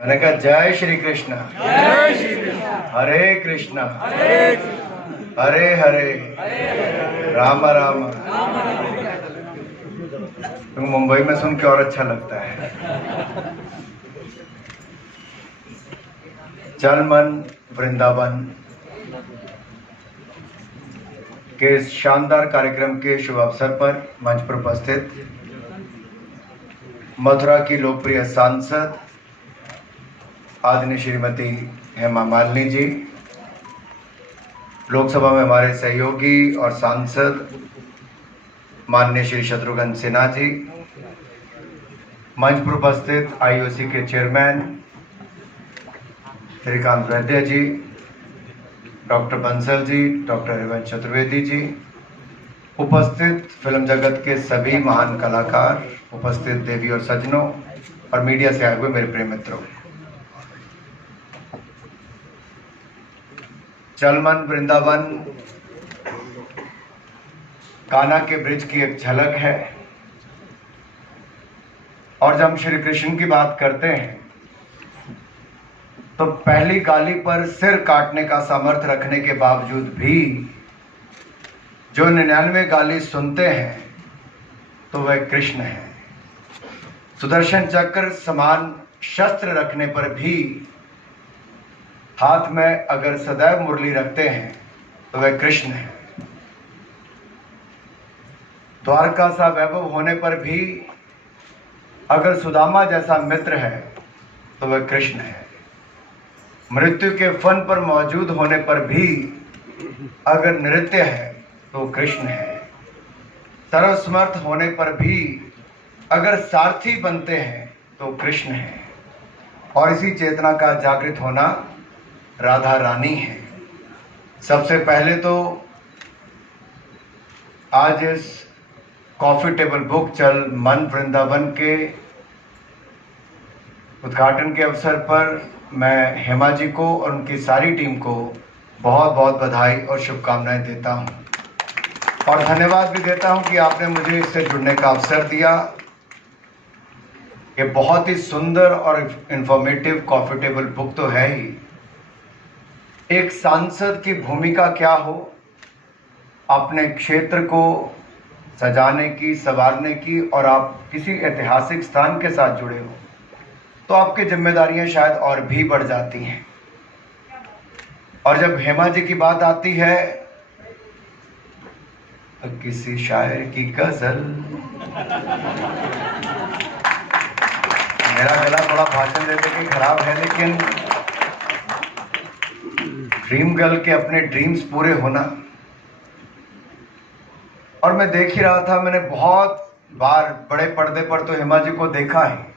मैंने कहा जय श्री कृष्ण, जय श्री कृष्ण, हरे कृष्ण, हरे कृष्ण, हरे हरे, राम राम। तो मुंबई में सुन के और अच्छा लगता है। चल मन वृंदावन के इस शानदार कार्यक्रम के शुभ अवसर पर मंच पर उपस्थित मथुरा की लोकप्रिय सांसद आदरणीय श्रीमती हेमा मालिनी जी, लोकसभा में हमारे सहयोगी और सांसद माननीय श्री शत्रुघ्न सिन्हा जी, मंच पर उपस्थित आईओसी के चेयरमैन श्रीकांत वैद्य जी, डॉक्टर बंसल जी, डॉक्टर हरिवंश चतुर्वेदी जी, उपस्थित फिल्म जगत के सभी महान कलाकार, उपस्थित देवी और सज्जनों और मीडिया से आए हुए मेरे प्रिय मित्रों, चल मन वृंदावन कान्हा के ब्रिज की एक झलक है। और जब हम श्री कृष्ण की बात करते हैं तो पहली गाली पर सिर काटने का सामर्थ्य रखने के बावजूद भी जो 99 गाली सुनते हैं तो वह कृष्ण है। सुदर्शन चक्र समान शस्त्र रखने पर भी हाथ में अगर सदैव मुरली रखते हैं तो वह कृष्ण है। द्वारका सा वैभव होने पर भी अगर सुदामा जैसा मित्र है तो वह कृष्ण है। मृत्यु के फन पर मौजूद होने पर भी अगर नृत्य है तो कृष्ण है। सर्वसमर्थ होने पर भी अगर सारथी बनते हैं तो कृष्ण है। और इसी चेतना का जागृत होना राधा रानी है। सबसे पहले तो आज इस कॉफी टेबल बुक चल मन वृंदावन के उद्घाटन के अवसर पर मैं हेमा जी को और उनकी सारी टीम को बहुत बहुत बधाई और शुभकामनाएं देता हूं और धन्यवाद भी देता हूं कि आपने मुझे इससे जुड़ने का अवसर दिया। ये बहुत ही सुंदर और इंफॉर्मेटिव कॉफी टेबल बुक तो है ही। एक सांसद की भूमिका क्या हो, अपने क्षेत्र को सजाने की, संवारने की, और आप किसी ऐतिहासिक स्थान के साथ जुड़े हो तो आपकी जिम्मेदारियां शायद और भी बढ़ जाती हैं। और जब हेमा जी की बात आती है तो किसी शायर की गजल, मेरा गला थोड़ा भाषण देने के खराब है, लेकिन ड्रीम गर्ल के अपने ड्रीम्स पूरे होना। और मैं देख ही रहा था, मैंने बहुत बार बड़े पर्दे पर तो हेमा जी को देखा है,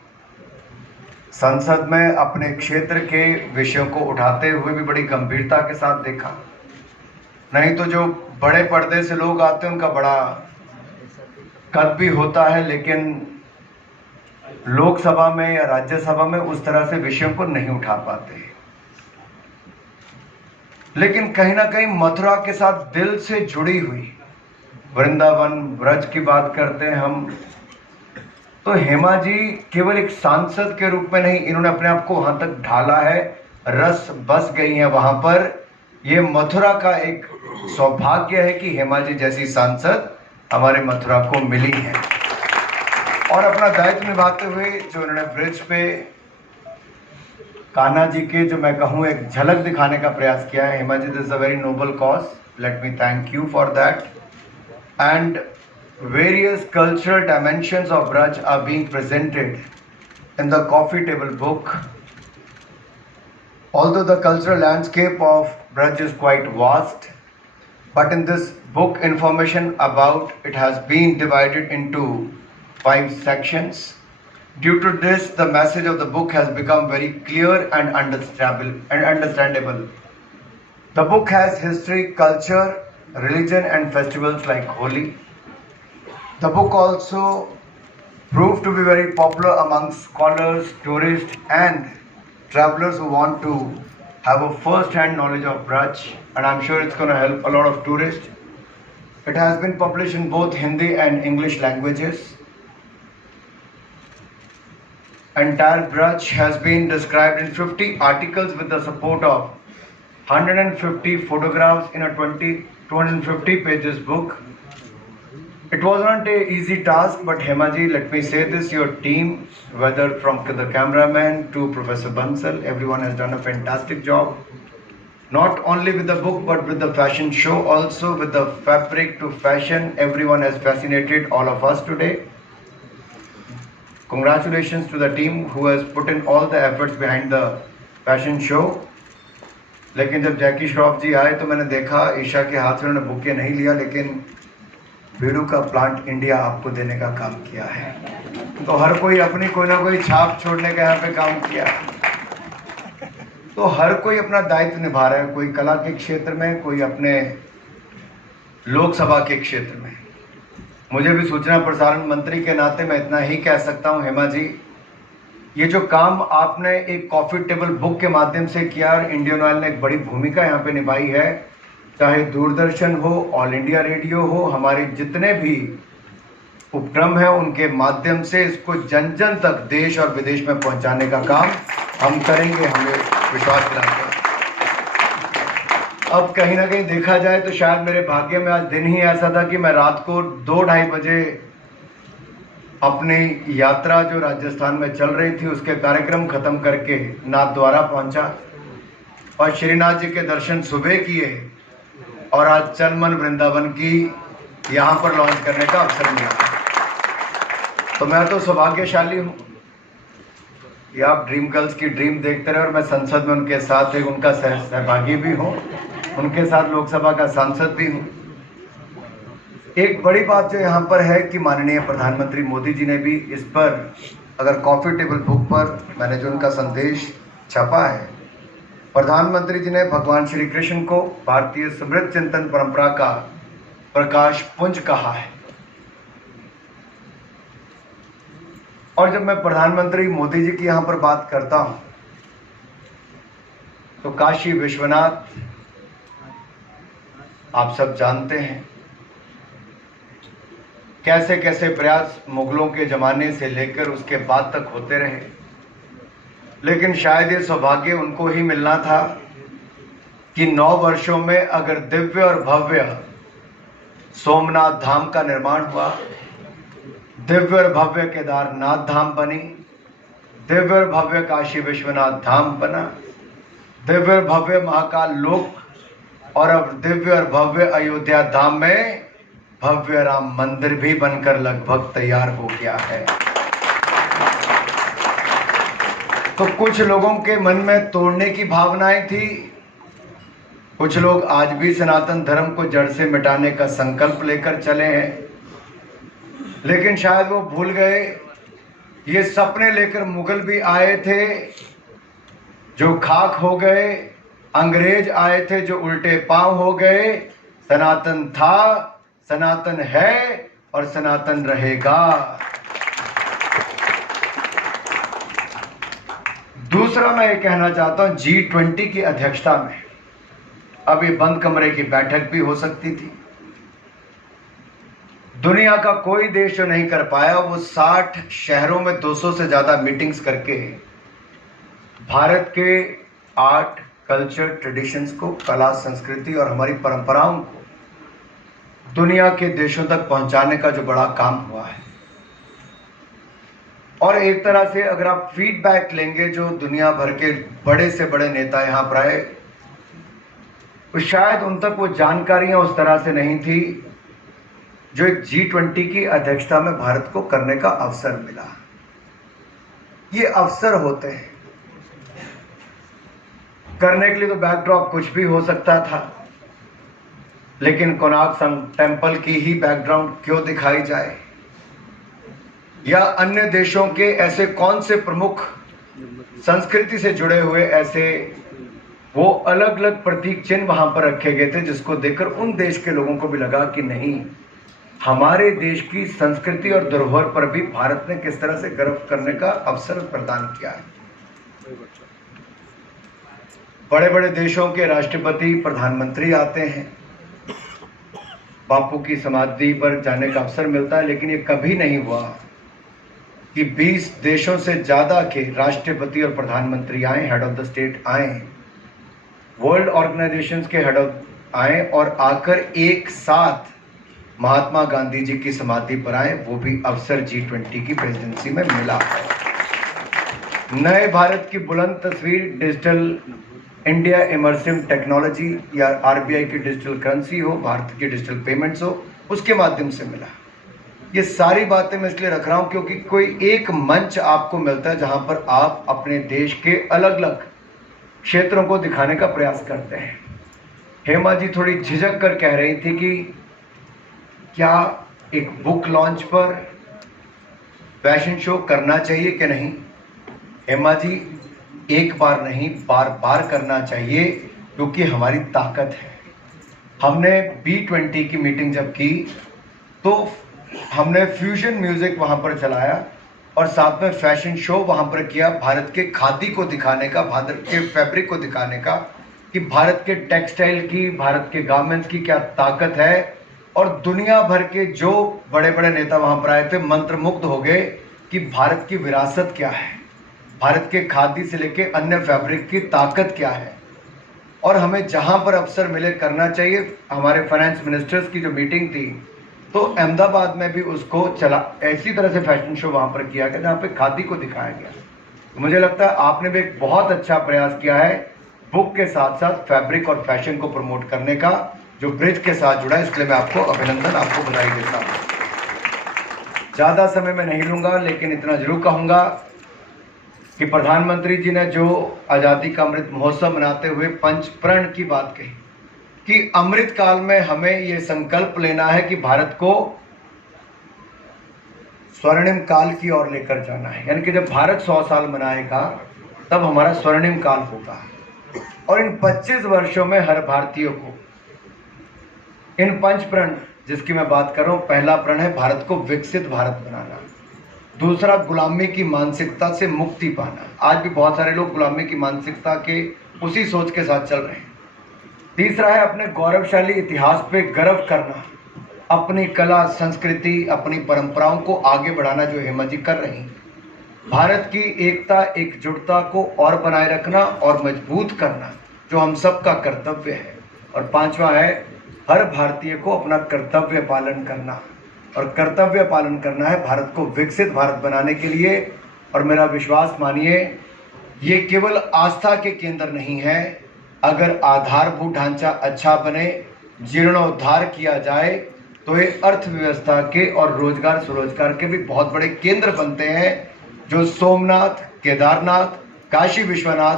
संसद में अपने क्षेत्र के विषयों को उठाते हुए भी बड़ी गंभीरता के साथ देखा। नहीं तो जो बड़े पर्दे से लोग आते हैं उनका बड़ा कद भी होता है, लेकिन लोकसभा में या राज्यसभा में उस तरह से विषयों को नहीं उठा पाते। लेकिन कहीं ना कहीं मथुरा के साथ दिल से जुड़ी हुई वृंदावन ब्रज की बात करते हैं हम, तो हेमा जी केवल एक सांसद के रूप में नहीं, इन्होंने अपने आप को वहां तक ढाला है, रस बस गई है वहां पर। ये मथुरा का एक सौभाग्य है कि हेमा जी जैसी सांसद हमारे मथुरा को मिली है। और अपना दायित्व निभाते हुए जो उन्होंने ब्रिज पे कान्हा जी के, जो मैं कहूँ, एक झलक दिखाने का प्रयास किया है। Hema ji, this is a very noble cause, let me thank you for that. And various cultural dimensions of Braj are being presented in the coffee table book. Although the cultural landscape of Braj is quite vast, but in this book information about it has been divided into 5 sections. Due to this, the message of the book has become very clear and understandable. The book has history, culture, religion and festivals like Holi. The book also proved to be very popular among scholars, tourists and travelers who want to have a first-hand knowledge of Braj, and I'm sure it's going to help a lot of tourists. It has been published in both Hindi and English languages. Entire Braj has been described in 50 articles with the support of 150 photographs in a 250 pages book. It was not an easy task, but Hemaji, let me say this, your team, whether from the cameraman to Professor Bansal, everyone has done a fantastic job. Not only with the book, but with the fashion show also, with the fabric to fashion, everyone has fascinated all of us today. Congratulations to the team who has put in all the efforts behind the fashion show. लेकिन जब जैकी श्रॉफ जी आए तो मैंने देखा ईशा के हाथ में उन्होंने बुके नहीं लिया, लेकिन बीड़ू का प्लांट इंडिया आपको देने का काम किया है। तो हर कोई अपनी कोई ना कोई छाप छोड़ने का यहाँ पे काम किया है। तो हर कोई अपना दायित्व निभा रहा है, कोई कला के क्षेत्र में, कोई अपने लोकसभा के क्षेत्र में। मुझे भी सूचना प्रसारण मंत्री के नाते मैं इतना ही कह सकता हूँ, हेमा जी, ये जो काम आपने एक कॉफी टेबल बुक के माध्यम से किया और इंडियन ऑयल ने एक बड़ी भूमिका यहाँ पे निभाई है, चाहे दूरदर्शन हो, ऑल इंडिया रेडियो हो, हमारे जितने भी उपक्रम हैं उनके माध्यम से इसको जन जन तक देश और विदेश में पहुंचाने का काम हम करेंगे, हमें विश्वास दिलाते हैं। अब कहीं ना कहीं देखा जाए तो शायद मेरे भाग्य में आज दिन ही ऐसा था कि मैं रात को 2-2:30 बजे अपनी यात्रा जो राजस्थान में चल रही थी उसके कार्यक्रम खत्म करके नाथद्वारा पहुंचा और श्रीनाथ जी के दर्शन सुबह किए और आज चलमन वृंदावन की यहाँ पर लॉन्च करने का अवसर मिला। तो मैं तो सौभाग्यशाली हूँ। ये आप ड्रीम गर्ल्स की ड्रीम देखते रहे और मैं संसद में उनके साथ एक उनका सहभागी भी हूँ, उनके साथ लोकसभा का सांसद भी हूँ। एक बड़ी बात जो यहाँ पर है कि माननीय प्रधानमंत्री मोदी जी ने भी इस पर, अगर कॉफी टेबल बुक पर मैंने जो उनका संदेश छपा है, प्रधानमंत्री जी ने भगवान श्री कृष्ण को भारतीय समृद्ध चिंतन परंपरा का प्रकाश पुंज कहा है। और जब मैं प्रधानमंत्री मोदी जी की यहाँ पर बात करता हूँ तो काशी विश्वनाथ आप सब जानते हैं कैसे कैसे प्रयास मुगलों के ज़माने से लेकर उसके बाद तक होते रहे, लेकिन शायद ये सौभाग्य उनको ही मिलना था कि 9 वर्षों में अगर दिव्य और भव्य सोमनाथ धाम का निर्माण हुआ, दिव्य और भव्य केदारनाथ धाम बनी, दिव्य और भव्य काशी विश्वनाथ धाम बना, दिव्य और भव्य महाकाल लोक और अब दिव्य और भव्य अयोध्या धाम में भव्य राम मंदिर भी बनकर लगभग तैयार हो गया है। तो कुछ लोगों के मन में तोड़ने की भावनाएं थी, कुछ लोग आज भी सनातन धर्म को जड़ से मिटाने का संकल्प लेकर चले हैं, लेकिन शायद वो भूल गए ये सपने लेकर मुगल भी आए थे जो खाक हो गए, अंग्रेज आए थे जो उल्टे पांव हो गए। सनातन था, सनातन है और सनातन रहेगा। दूसरा मैं ये कहना चाहता हूं, G20 की अध्यक्षता में अब ये बंद कमरे की बैठक भी हो सकती थी। दुनिया का कोई देश जो नहीं कर पाया वो 60 शहरों में 200 से ज्यादा मीटिंग्स करके भारत के आर्ट, कल्चर, ट्रेडिशंस को, कला, संस्कृति और हमारी परंपराओं को दुनिया के देशों तक पहुंचाने का जो बड़ा काम हुआ है। और एक तरह से अगर आप फीडबैक लेंगे जो दुनिया भर के बड़े से बड़े नेता यहाँ पर आए, तो शायद उन तक वो जानकारियां उस तरह से नहीं थी जो एक G20 की अध्यक्षता में भारत को करने का अवसर मिला। ये अवसर होते हैं, करने के लिए तो बैकड्रॉप कुछ भी हो सकता था, लेकिन कोणार्क सन टेम्पल की ही बैकग्राउंड क्यों दिखाई जाए, या अन्य देशों के ऐसे कौन से प्रमुख संस्कृति से जुड़े हुए ऐसे वो अलग अलग प्रतीक चिन्ह वहां पर रखे गए थे जिसको देखकर उन देश के लोगों को भी लगा कि नहीं, हमारे देश की संस्कृति और धरोहर पर भी भारत ने किस तरह से गर्व करने का अवसर प्रदान किया है। बड़े बड़े देशों के राष्ट्रपति प्रधानमंत्री आते हैं, बापू की समाधि पर जाने का अवसर मिलता है, लेकिन ये कभी नहीं हुआ कि 20 देशों से ज़्यादा के राष्ट्रपति और प्रधानमंत्री आए, हेड ऑफ द स्टेट आए, वर्ल्ड ऑर्गेनाइजेशंस के हेड ऑफ आए और आकर एक साथ महात्मा गांधी जी की समाधि पर आए, वो भी अवसर G20 की प्रेसिडेंसी में मिला। नए भारत की बुलंद तस्वीर डिजिटल इंडिया इमर्सिव टेक्नोलॉजी या RBI की डिजिटल करेंसी हो, भारत की डिजिटल पेमेंट्स हो, उसके माध्यम से मिला। ये सारी बातें मैं इसलिए रख रहा हूं क्योंकि कोई एक मंच आपको मिलता है जहां पर आप अपने देश के अलग अलग क्षेत्रों को दिखाने का प्रयास करते हैं। हेमा जी थोड़ी झिझक कर कह रही थी कि क्या एक बुक लॉन्च पर फैशन शो करना चाहिए कि नहीं। हेमा जी, एक बार नहीं बार बार करना चाहिए क्योंकि हमारी ताकत है। हमने B20 की मीटिंग जब की तो हमने फ्यूजन म्यूजिक वहां पर चलाया और साथ में फैशन शो वहां पर किया, भारत के खादी को दिखाने का, भारत के फैब्रिक को दिखाने का कि भारत के टेक्सटाइल की, भारत के गारमेंट्स की क्या ताकत है। और दुनिया भर के जो बड़े बड़े नेता वहां पर आए थे मंत्रमुग्ध हो गए कि भारत की विरासत क्या है, भारत के खादी से लेके अन्य फैब्रिक की ताकत क्या है। और हमें जहां पर अवसर मिले करना चाहिए। हमारे फाइनेंस मिनिस्टर्स की जो मीटिंग थी तो अहमदाबाद में भी उसको चला, ऐसी तरह से फैशन शो वहां पर किया गया जहां पे खादी को दिखाया गया। तो मुझे लगता है आपने भी एक बहुत अच्छा प्रयास किया है बुक के साथ साथ फैब्रिक और फैशन को प्रमोट करने का, जो ब्रिज के साथ जुड़ा है, इसलिए मैं आपको अभिनंदन, आपको बधाई देता हूं। ज्यादा समय मैं नहीं लूंगा, लेकिन इतना जरूर कहूंगा कि प्रधानमंत्री जी ने जो आजादी का अमृत महोत्सव मनाते हुए पंचप्रण की बात कही कि अमृत काल में हमें ये संकल्प लेना है कि भारत को स्वर्णिम काल की ओर लेकर जाना है। यानी कि जब भारत 100 साल मनाएगा तब हमारा स्वर्णिम काल होगा। और इन 25 वर्षों में हर भारतीय को इन पंचप्रण जिसकी मैं बात कर रहा हूं, पहला प्रण है भारत को विकसित भारत बनाना, दूसरा गुलामी की मानसिकता से मुक्ति पाना। आज भी बहुत सारे लोग गुलामी की मानसिकता के उसी सोच के साथ चल रहे हैं। तीसरा है अपने गौरवशाली इतिहास पे गर्व करना, अपनी कला संस्कृति, अपनी परंपराओं को आगे बढ़ाना, जो हेमा जी कर रही। भारत की एकता एकजुटता को और बनाए रखना और मजबूत करना, जो हम सबका कर्तव्य है। और पांचवा है हर भारतीय को अपना कर्तव्य पालन करना, और कर्तव्य पालन करना है भारत को विकसित भारत बनाने के लिए। और मेरा विश्वास मानिए, ये केवल आस्था के केंद्र नहीं है। अगर आधारभूत ढांचा अच्छा बने, जीर्णोद्धार किया जाए, तो ये अर्थव्यवस्था के और रोजगार स्वरोजगार के भी बहुत बड़े केंद्र बनते हैं, जो सोमनाथ, केदारनाथ, काशी विश्वनाथ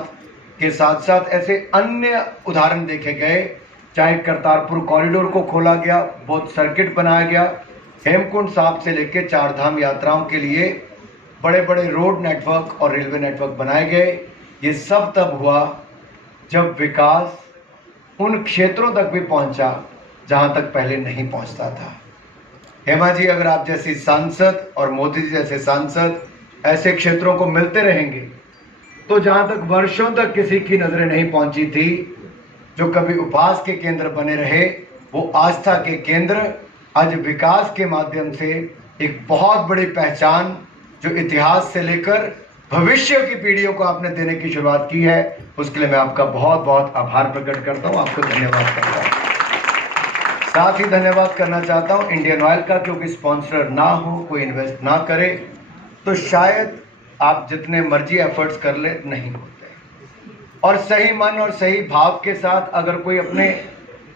के साथ साथ ऐसे अन्य उदाहरण देखे गए। चाहे करतारपुर कॉरिडोर को खोला गया, बौद्ध सर्किट बनाया गया, हेमकुंड साहिब से लेकर चारधाम यात्राओं के लिए बड़े बड़े रोड नेटवर्क और रेलवे नेटवर्क बनाए गए। ये सब तब हुआ जब विकास उन क्षेत्रों तक भी पहुंचा जहां तक पहले नहीं पहुंचता था। हेमा जी, अगर आप जैसी सांसद और मोदी जी जैसे सांसद ऐसे क्षेत्रों को मिलते रहेंगे तो जहां तक वर्षों तक किसी की नजरें नहीं पहुंची थी, जो कभी उपहास के केंद्र बने रहे, वो आस्था के केंद्र आज विकास के माध्यम से एक बहुत बड़ी पहचान, जो इतिहास से लेकर भविष्य की पीढ़ियों को आपने देने की शुरुआत की है, उसके लिए मैं आपका बहुत बहुत आभार प्रकट करता हूं, आपको धन्यवाद करता हूं। साथ ही धन्यवाद करना चाहता हूं इंडियन ऑयल का, क्योंकि स्पॉन्सर ना हो, कोई इन्वेस्ट ना करे तो शायद आप जितने मर्जी एफर्ट्स कर ले नहीं होते। और सही मन और सही भाव के साथ अगर कोई अपने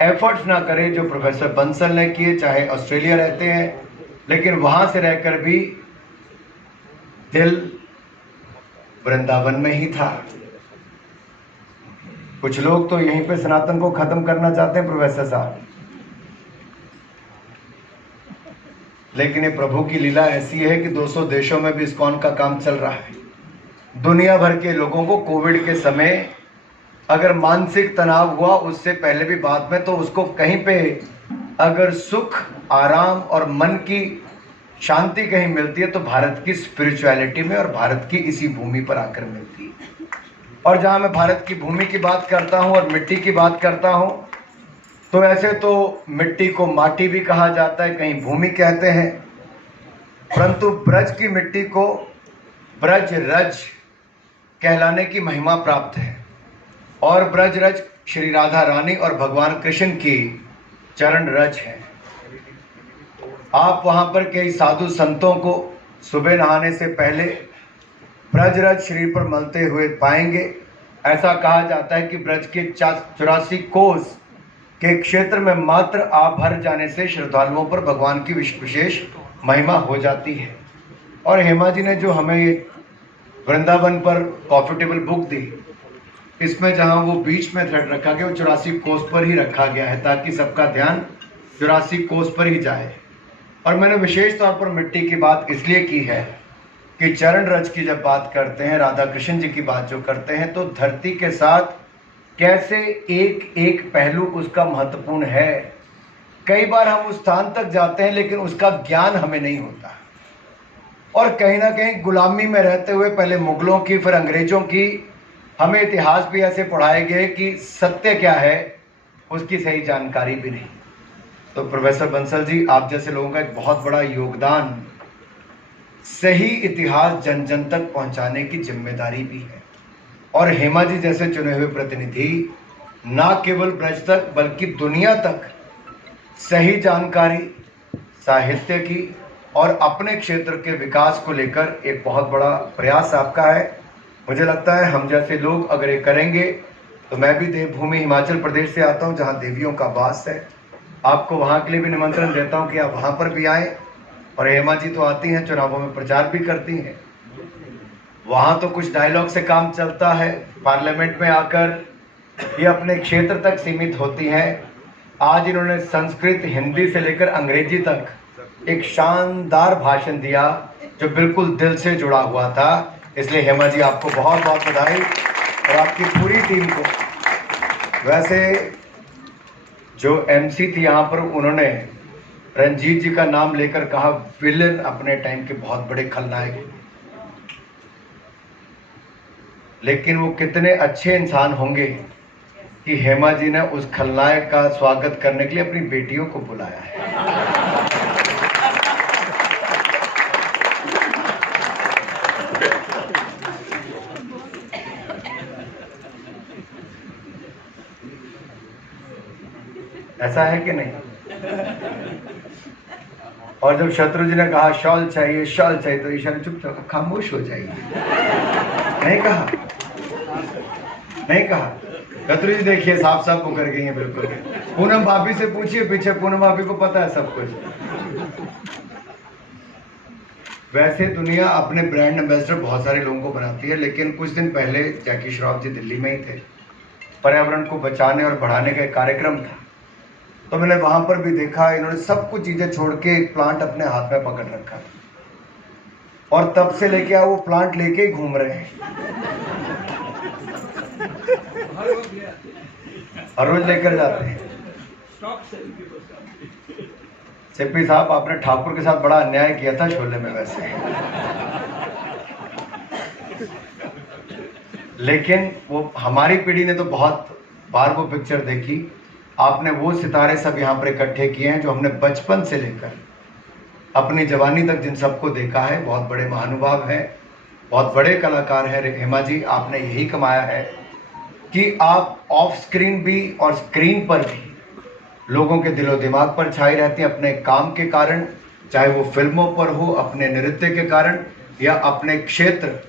एफर्ट्स ना करे, जो प्रोफेसर बंसल ने किए, चाहे ऑस्ट्रेलिया रहते हैं लेकिन वहां से रहकर भी दिल वृंदावन में ही था। कुछ लोग तो यहीं पे सनातन को खत्म करना चाहते हैं प्रोफेसर साहब, लेकिन ये प्रभु की लीला ऐसी है कि 200 देशों में भी इस्कॉन का काम चल रहा है। दुनिया भर के लोगों को कोविड के समय अगर मानसिक तनाव हुआ, उससे पहले भी बाद में, तो उसको कहीं पे अगर सुख, आराम और मन की शांति कहीं मिलती है तो भारत की स्पिरिचुअलिटी में और भारत की इसी भूमि पर आकर मिलती है। और जहाँ मैं भारत की भूमि की बात करता हूँ और मिट्टी की बात करता हूँ, तो ऐसे तो मिट्टी को माटी भी कहा जाता है, कहीं भूमि कहते हैं, परंतु ब्रज की मिट्टी को ब्रज रज कहलाने की महिमा प्राप्त है। और ब्रज रज श्री राधा रानी और भगवान कृष्ण की चरण रज है। आप वहाँ पर कई साधु संतों को सुबह नहाने से पहले ब्रज रज शरीर पर मलते हुए पाएंगे। ऐसा कहा जाता है कि ब्रज के 84 कोस के क्षेत्र में मात्र आप भर जाने से श्रद्धालुओं पर भगवान की विशेष महिमा हो जाती है। और हेमा जी ने जो हमें वृंदावन पर कॉफी टेबल बुक दी, इसमें जहाँ वो बीच में थ्रेड रखा गया वो 84 कोस पर ही रखा गया है, ताकि सबका ध्यान 84 कोस पर ही जाए। और मैंने विशेष तौर पर मिट्टी की बात इसलिए की है कि चरण रज की जब बात करते हैं, राधा कृष्ण जी की बात जो करते हैं, तो धरती के साथ कैसे एक एक पहलू उसका महत्वपूर्ण है। कई बार हम उस स्थान तक जाते हैं लेकिन उसका ज्ञान हमें नहीं होता, और कहीं ना कहीं गुलामी में रहते हुए पहले मुगलों की फिर अंग्रेजों की हमें इतिहास भी ऐसे पढ़ाए गए कि सत्य क्या है उसकी सही जानकारी भी नहीं। तो प्रोफेसर बंसल जी, आप जैसे लोगों का एक बहुत बड़ा योगदान सही इतिहास जन जन तक पहुंचाने की जिम्मेदारी भी है। और हेमा जी जैसे चुने हुए प्रतिनिधि ना केवल ब्रज तक बल्कि दुनिया तक सही जानकारी, साहित्य की और अपने क्षेत्र के विकास को लेकर एक बहुत बड़ा प्रयास आपका है। मुझे लगता है हम जैसे लोग अगर ये करेंगे तो मैं भी देवभूमि हिमाचल प्रदेश से आता हूँ जहाँ देवियों का वास है। आपको वहाँ के लिए भी निमंत्रण देता हूँ कि आप वहाँ पर भी आएँ। और हेमा जी तो आती हैं, चुनावों में प्रचार भी करती हैं, वहाँ तो कुछ डायलॉग से काम चलता है, पार्लियामेंट में आकर ये अपने क्षेत्र तक सीमित होती हैं। आज इन्होंने संस्कृत, हिंदी से लेकर अंग्रेजी तक एक शानदार भाषण दिया जो बिल्कुल दिल से जुड़ा हुआ था। इसलिए हेमा जी आपको बहुत बहुत बधाई और आपकी पूरी टीम को। वैसे जो एमसी थी यहाँ पर, उन्होंने रंजीत जी का नाम लेकर कहा विलन अपने टाइम के बहुत बड़े खलनायक, लेकिन वो कितने अच्छे इंसान होंगे कि हेमा जी ने उस खलनायक का स्वागत करने के लिए अपनी बेटियों को बुलाया है। ऐसा है कि नहीं? और जब शत्रु जी ने कहा शॉल चाहिए शॉल चाहिए, तो ईशा ने चुपचाप खामोश हो जाइए, नहीं कहा, नहीं कहा। शत्रु जी देखिए साफ साफ मुकर गई है बिल्कुल। पूनम भाभी से पूछिए, पीछे पूनम भाभी को पता है सब कुछ। वैसे दुनिया अपने ब्रांड एम्बेसडर बहुत सारे लोगों को बनाती है, लेकिन कुछ दिन पहले जैकी श्रॉफ जी दिल्ली में ही थे, पर्यावरण को बचाने और बढ़ाने का एक कार्यक्रम था। तो मैंने वहां पर भी देखा इन्होंने सब कुछ चीजें छोड़ के एक प्लांट अपने हाथ में पकड़ रखा था, और तब से लेके वो प्लांट लेके ही घूम रहे हैं, हर रोज लेकर जाते हैं। सिप्पी साहब, आपने ठाकुर के साथ बड़ा अन्याय किया था शोले में वैसे, लेकिन वो हमारी पीढ़ी ने तो बहुत बार वो पिक्चर देखी। आपने वो सितारे सब यहाँ पर इकट्ठे किए हैं जो हमने बचपन से लेकर अपनी जवानी तक जिन सबको देखा है। बहुत बड़े महानुभाव हैं, बहुत बड़े कलाकार हैं। हेमा जी, आपने यही कमाया है कि आप ऑफ स्क्रीन भी और स्क्रीन पर भी लोगों के दिलो दिमाग पर छाई रहती हैं अपने काम के कारण, चाहे वो फिल्मों पर हो, अपने नृत्य के कारण, या अपने क्षेत्र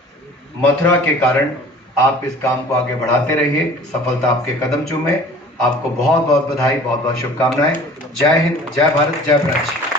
मथुरा के कारण। आप इस काम को आगे बढ़ाते रहिए, सफलता आपके कदम चूमे। आपको बहुत बहुत बधाई, बहुत बहुत शुभकामनाएं। जय हिंद, जय भारत, जय ब्रज।